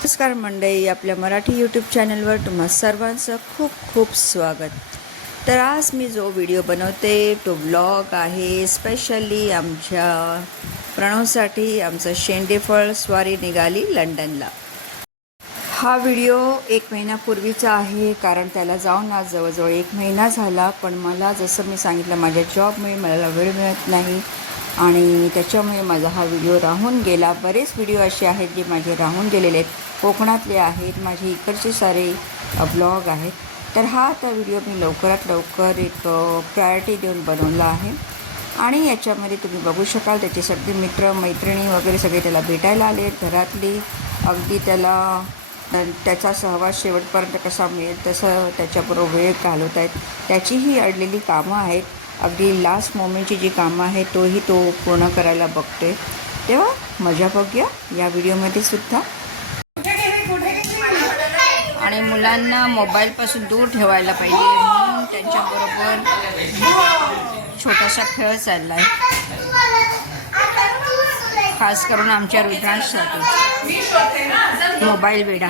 नमस्कार मंडळी आपल्या मराठी यूट्यूब चॅनलवर तुम्हा सर्वांचं खूप खूप स्वागत. तर आज मी जो व्हिडिओ बनवते तो ब्लॉग आहे स्पेशली आमच्या प्रणवसाठी आमचं शेंडेफळ स्वारी निघाली लंडनला. हा व्हिडिओ एक महिन्यापूर्वीचा आहे कारण त्याला जाऊन आज जवळजवळ एक महिना झाला पण मला जसं मी सांगितलं माझ्या जॉबमुळे मला वेळ मिळत नाही. आणि त्याच्यामुळे माझा हा व्हिडिओ राहून गेला. बरेच व्हिडिओ असे आहेत जे माझे राहून गेलेले आहेत. कोकणातले आहेत माझे इकडचे सारे ब्लॉग आहेत. तर हा आता व्हिडिओ मी लवकरात लवकर एक प्रायोरिटी देऊन बनवला आहे. आणि याच्यामध्ये तुम्ही बघू शकाल त्याचे सगळे मित्र मैत्रिणी वगैरे सगळे त्याला भेटायला आले आहेत घरातली. अगदी त्याला त्याचा सहवास शेवटपर्यंत कसा मिळेल तसं त्याच्याबरोबर वेळ घालवत आहेत त्याचीही अडलेली कामं आहेत. अगदी लास्ट मोमेंटची जी कामं आहे तोही तो पूर्ण करायला बघतोय तेव्हा मजा बघूया या व्हिडिओमध्ये सुद्धा. आणि मुलांना मोबाईलपासून दूर ठेवायला पाहिजे. म्हणून त्यांच्याबरोबर छोटासा खेळ चालला आहे खास करून आमच्या रुद्रांशसाठी मोबाईल वेडा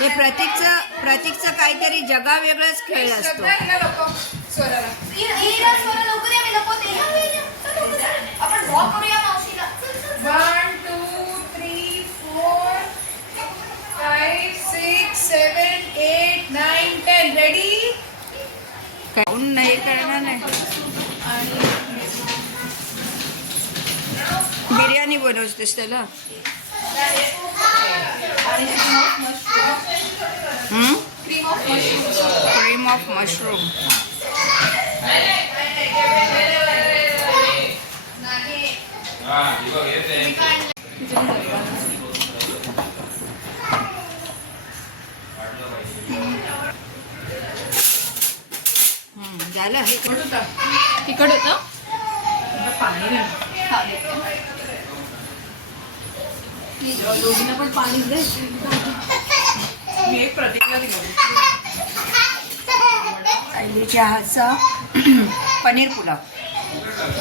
हे प्रतीकचं प्रतीकचं काहीतरी जगा वेगळाच खेळ असतो. आपण ड्रॉ करूया मावशीला. One, two, three, four, five, six, seven, eight, nine, ten. Ready? काऊन नाही करणार नाही. बिर्याणी बनवतेस त्याला. क्रीम ऑफ मशरूम झालं. हे What होता? तिकड होतं? पाणी नाही. दोघींना पण पाणी दे. मी एक प्रतीकला दिलं. सायलीच्या हातचा पनीर पुलाव.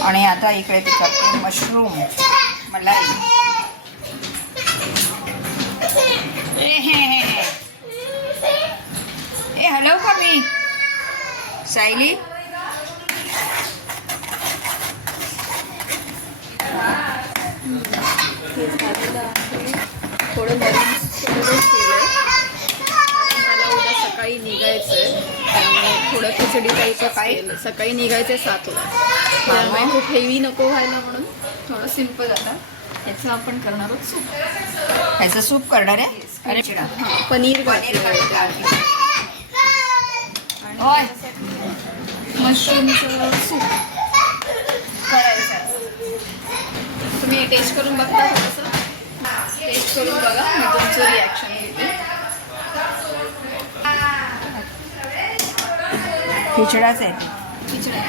आणि आता इकडे ते करते मशरूम मलाई. ए हे ए हॅलो का मी सायली थोडं नवीन थोडं केलं कारण त्याला उद्या सकाळी निघायचं आहे त्यामुळे थोडं खिचडी टाईपच केलं सकाळी निघायचं सातला. त्यामुळे खूप हेवी नको व्हायला म्हणून थोडं सिंपल आता. याचं आपण करणार आहोत सूप ह्याचं सूप करणार आहे? अरे पनीर पनीर मशरूमचं सूप करायचं. तुम्ही टेस्ट करून बघता टेस्ट करून बघा. तुमचं रिॲक्शन खिचडाच आहे. खिचडा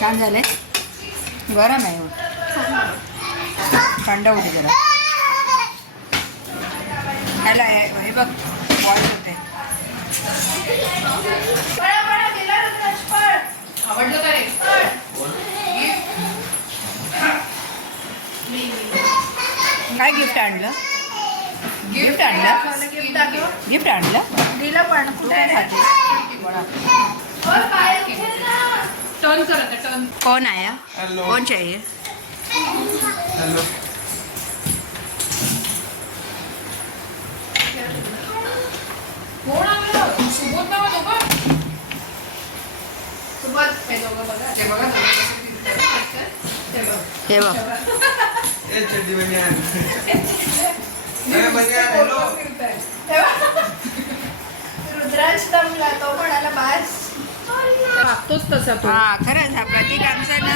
छान झाले गरम आहे हो. थंड होते जरा. ह्याला हे हे बघ बॉईल होते आवडलं का रे? काय गिफ्ट आणलं? आणलं. गिफ्ट आणलं. दिलं पण. टर्न कर आता टर्न कौन आया कौन चाहिए? कोण आणलं? सुबोध नाव दोघं. सुबोध. हे दोघं बघा. ते बघा दोघं कसे दिसतात. ते बघ. हे बघ. चड्डी बनियान हेलो. रुद्रांश दमला तो म्हणाला बास टाकतोच तसा तो. हा खरंच हा प्रतीक आमचा ना.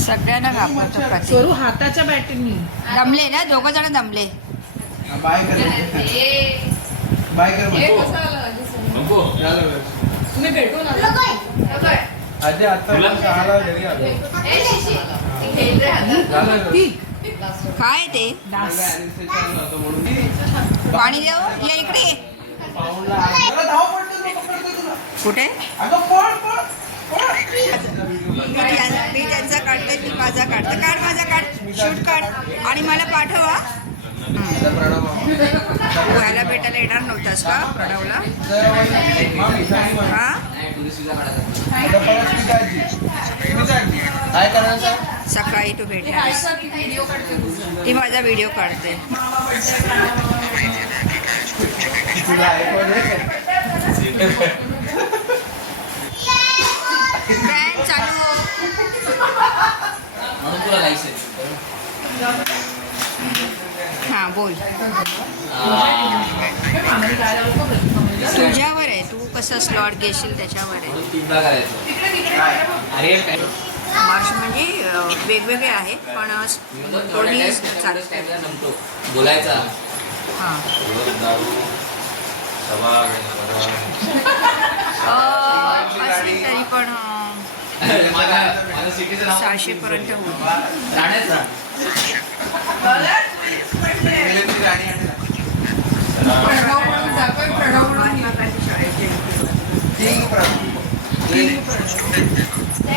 सगळ्यांना घाबरतो प्रतीक. स्वरू हाताच्या दमले ना दोघं जण दमले. बाय कर. बाय कर हे आलं. तुम्ही भेटून आला आजी आता सहाला घरी आलो झालं काय ते? पाणी देऊ ये इकडे. कुठे? मी त्या- मी त्यांचा काढते ती माझा काढते काढ माझा काढ. शूट काढ. आणि मला पाठवा. ह्याला भेटायला येणार नव्हतास का प्रणवला. हा? काय करायचं? सकाळी तू भेटणार ती माझा व्हिडिओ काढते? फॅन चालू. म्हणून तुला लायसन हा बोल. तुझ्यावर आहे. तू कसं स्लॉट घेशील त्याच्यावर आहे. मार्च म्हणजे वेगवेगळे आहेत पण चालतात टाइमला नमतो. बोलायचा. हां. असली तरी पण नाव सहाशेपर्यंत होईल.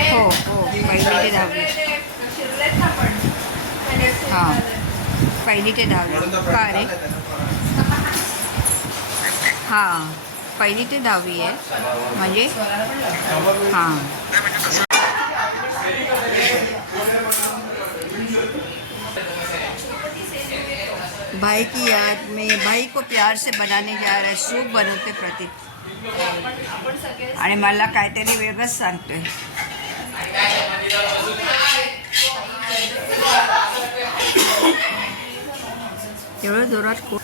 हो हो पहिली ते दहावी हां पहिली ते दहावी का रे हां पहिली ते दहावी आहे. म्हणजे हां. भाई की याद में भाई को प्यार से बनाने जा रहा है सूप बनवते प्रतीक। आणि मला काहीतरी वेगळंच सांगतोय. एवढं जोरात को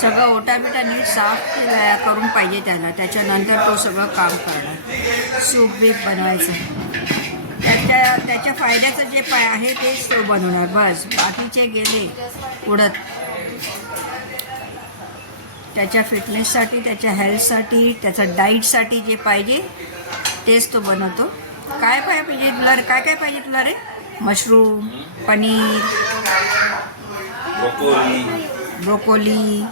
सगळं ओटाबिटा नीट साफ केला करून पाहिजे त्याला. त्याच्यानंतर तो सगळं काम करणार. सूप बीप बनवायचं. त्याच्या त्याच्या फायद्याचं जे पाय आहे तेच तो बनवणार. बस. बाकीचे गेले. उडत. त्याच्या फिटनेससाठी त्याच्या हेल्थसाठी त्याच्या डाईटसाठी जे पाहिजे तेच तो बनवतो. काय पाय पाहिजे तुला रे? काय काय पाहिजे तुला रे मशरूम पनीर. ब्रोकोली.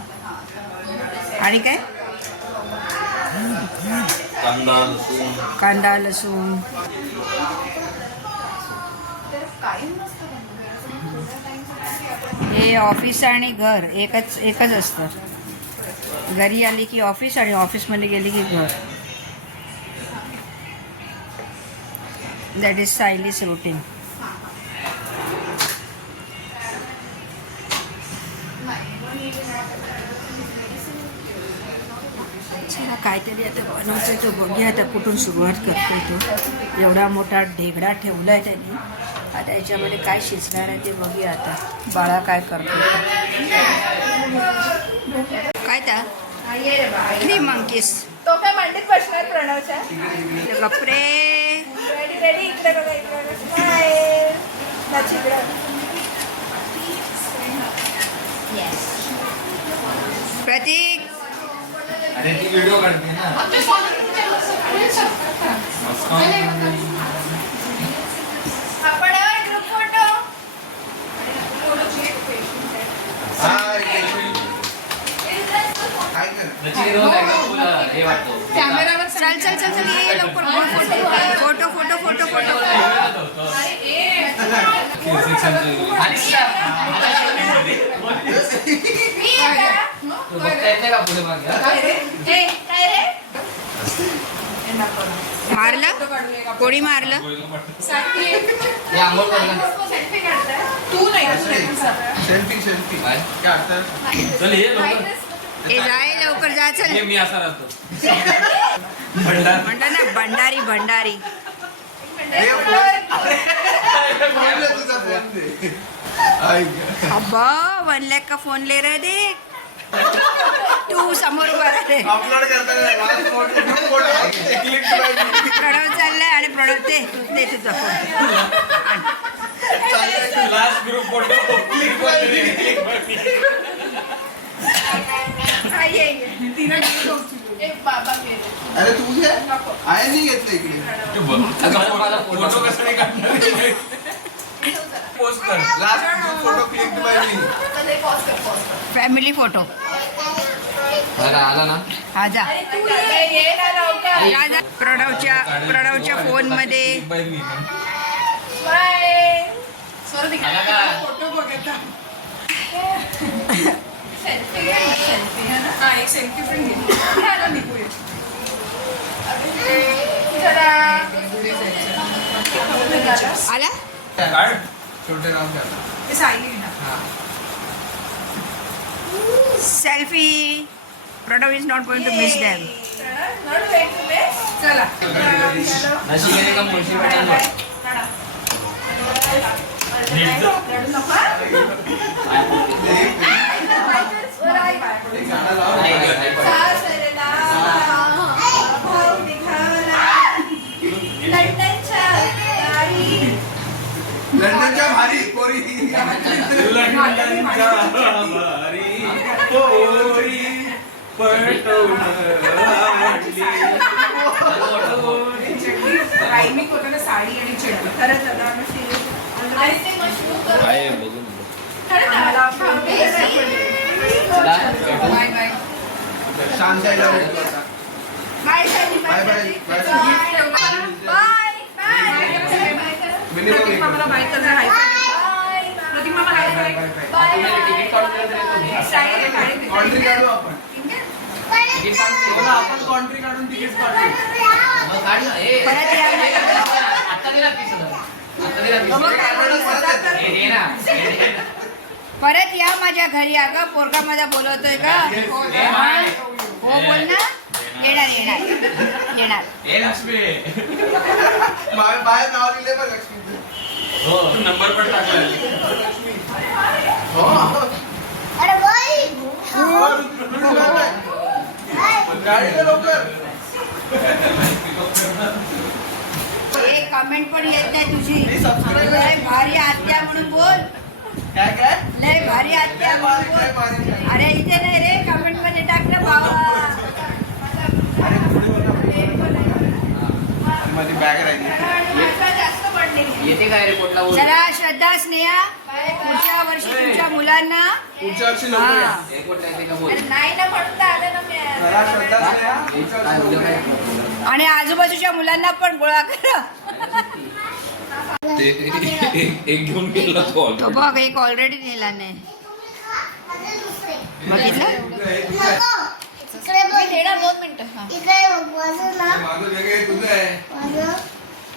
आणि काय? कांदा लसूण. कांदा लसूण. हे ऑफिस आणि घर एकच एकच असतं. घरी आली की ऑफिस आणि ऑफिसमध्ये गेली की घर. दॅट इज सायलीस रुटीन चला काहीतरी आता बनवतोय तो बघूया आता कुठून सुरुवात करतोय तो. एवढा मोठा ढेगडा ठेवला आहे त्यांनी. आता याच्यामध्ये काय शिजणार आहे ते बघूया आता. बाळा काय करतो काय त्या थ्री मंकीस तो काय मांडीत बसणार प्रणवच्या? गपरे रेडी अरे ती व्हिडिओ काढते ना. हे कॅमेरावर चल चल चल चल ये लवकर. Photo photo photo photo. Photo मारलं कोणी मारलं. तू नाही सेल्फी लवकर. ए जाय लवकर जा चल ये मी असा राहतो ना भंडारी भंडारी तुझा दे. अब्बा वन लॅक का फोन ले रे देख. तू समोर अपलोड करताना फोटो क्लिक दे तुझा phone last group photo click बाबा गेले. अरे तू आहे नाही घेतलं इकडे. फोटो कसं नाही काढणार? कर. लास्ट फोटो क्लिक बाय मी हे फॅमिली फोटो आला ना? हा जा. अरे ये ना जा, जा. प्रणवच्या प्रणवच्या फोनमध्ये बाय मी आला? फोटो बघता? सेल्फी है हा पण आला? आला छोटे नाव घ्या ते सायली ना selfie Pranav is not going to miss them चला नशिबाने का मुळशी हा? गाणं लाव नाही, नाही, नाही पोरी लंडनच्या भारी पोरी पटवून आणली. होतं ना साडी आणि चटणी खरंच आता आम्ही serious. आहे, बघून आम्हाला बाय बाय शांत यायला भेटलो आता. Bye bye, bye, bye. Bye bye bye Mini बघ प्रतिमा बाय करणार आहे प्रतिमा मला बाय. बाय. कॉन्ट्री काढू आपण हो आपण कॉन्ट्री काढून तिकीट काढू मग काढ ना. ए, परत या आता दिला तीस हजार. आता दिला तीस हजार. ए, दे ना. ए, दे ना. परत या माझ्या घरी अगं पोरगा माझा बोलवतोय का दे ना. हो बोल ना येणार येणार येणार लक्ष्मी. बाहेर नाव लिहिले बघ लक्ष्मीचं हो, नंबर पण टाकला हो हो. गाडीला लवकर एक कमेंट पण येत नाही तुझी. लय भारी आत्या म्हणून बोल. काय काय? लय भारी आत्या म्हणून? अरे इथे नाही रे कमेंटमध्ये टाक ना बाबा बॅग राहिली. काय रिपोर्टला बोल चला श्रद्धा स्नेहा. पुढच्या वर्षी तुमच्या मुलांना. पुढच्या वर्षी लवकर या. हा. एअरपोर्टला येते का बोल? नाही ना म्हणता आलं ना जरा श्रद्धा स्नेहा, पुढच्या काय वर्षी उद्या लवकर काय? या. आणि आजूबाजूच्या मुलांना पण गोळा करा. ते- एक एक घेऊन गेला तो तो बघ एक ऑलरेडी नेला नाही बघितलं? इकडे बघ. खेळा दोन मिनिटं हा. इकडे बघ बाजूला माझं वेगळं आहे, तुझं आहे माझं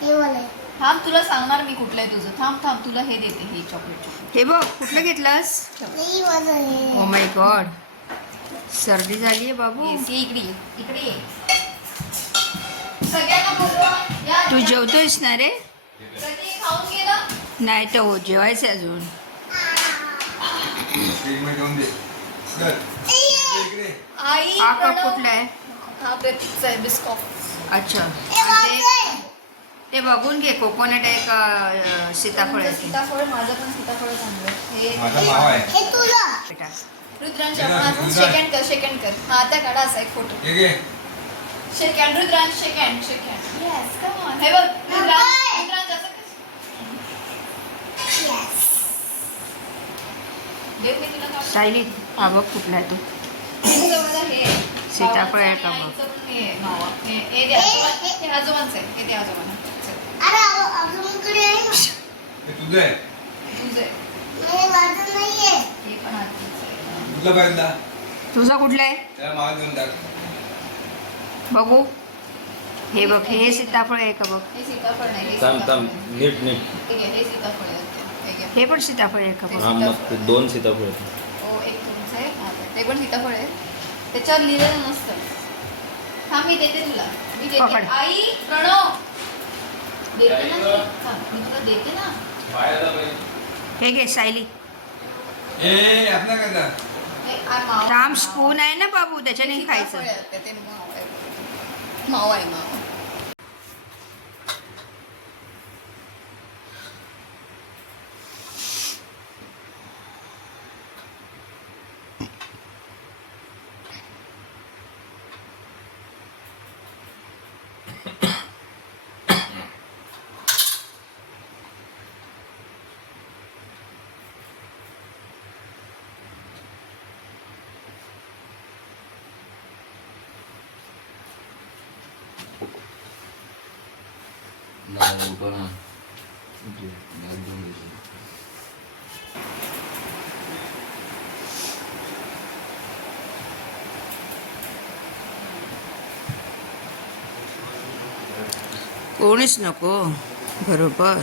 हे वाला आहे. थांब तुला सांगणार मी कुठलं आहे तुझं थांब थांब तुला हे देते हे चॉकलेट हे बघ कुठलं घेतलंस नाही माझं हे ओ माय गॉड सर्दी झाली आहे बाबू ये इकडे ये. इकडे ये. सगळ्यांना बोलवा. या, तू. जेवतोयस ना रे कधी खाऊन गेलं नाही तर हो जेवायचं अजून दे. इकडे. आई हा कप प्रणव. कुठला आहे हा प्रतीकचा आहे बिस्कॉफ अच्छा आणि ते. ते बघून घे कोकोनट आहे का अं, सीताफळ आहे ते. सीताफळ माझं पण सीताफळ चांगलं हे हे बेटा. रुद्रांश आपण. सेकंड कर सेकंड कर. हा आता काढा असा एक फोटो. घे. Second Rudransh second second yes come on हे बघ रुद्रांश रुद्रांश असं. सायली हा बघ कुठला आहे तो. हे. सीताफळ आहे का हे. हे- हे हे आजोबांचं आहे. हे दे आजोबांना. तुझं आहे. तुझं हे पाहिजे कुठला आहे? त्याला टाक. बघू. हे बघ हे सीताफळ आहे का बघ? हे सीताफळ नाही हे थांब. नीट नीट. हे सीताफळ आहे घ्या. पण सीताफळ आहे का बघ? हा दोन सीताफळ आहेत. हो एक तुमचं आहे हा, ते पण सीताफळ आहे. त्याच्यावर लिहिलेलं नसतं. हा मी देते तुला. मी देते. पकड. आई प्रणव. हा, घे सायली हे राम स्पून आहे ना बाबू त्याच्याने हे खायचं. मावा आहे मावा. कोणीच नको बरोबर.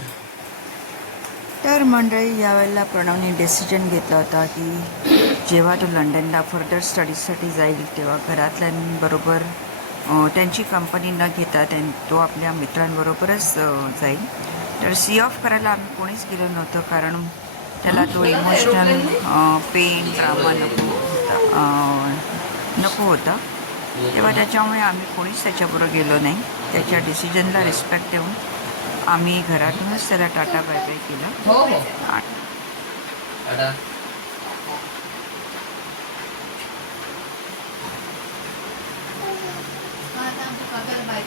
तर मंडळी यावेळेला प्रणवने डिसिजन घेतला होता की जेव्हा तो लंडनला फर्दर स्टडीजसाठी जाईल तेव्हा घरातल्यांबरोबर बरोबर त्यांची कंपनी न घेता त्यां तो आपल्या मित्रांबरोबरच जाईल. तर सी ऑफ करायला आम्ही कोणीच गेलो नव्हतं कारण त्याला तो इमोशनल पेन ड्रामा नको नको होता. तेव्हा त्याच्यामुळे आम्ही कोणीच त्याच्याबरोबर गेलो नाही. त्याच्या डिसिजनला रिस्पेक्ट देऊन आम्ही घरातूनच त्याला टाटा बाय बाय केला.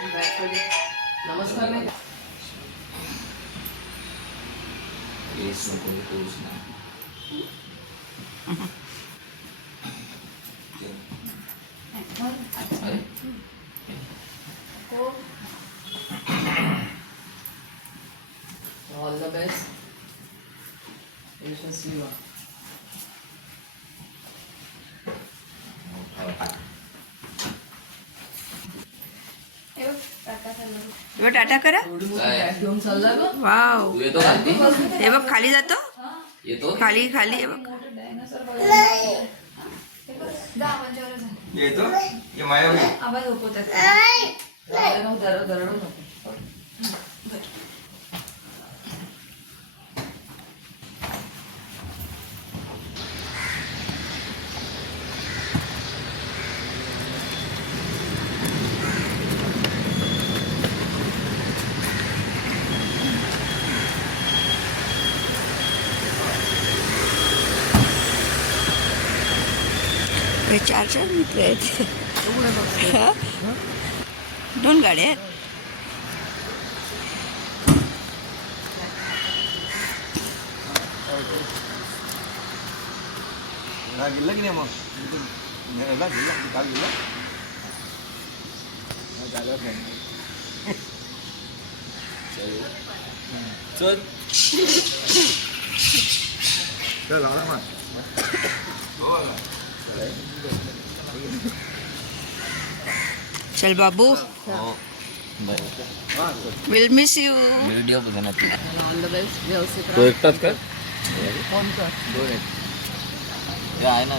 नमस्कार नाही केस नको, केस नाही. अरे ऑल द बेस्ट यशस्वी व्हा टाटा करा. वाव. तू येतो खाली हे बघ खाली जातो. येतो? खाली खाली हे बघ. येतो? हे चार चार मित्र आहेत हा? दोन गाड्या आहेत. गेलं की नाही मग. गेला गेला काल गेला झालं चल. चल आवडा मग. Salbabo. We'll miss you. We'll ganap. All the best. Kuwektas ka? Kontakt. Yeah, I know.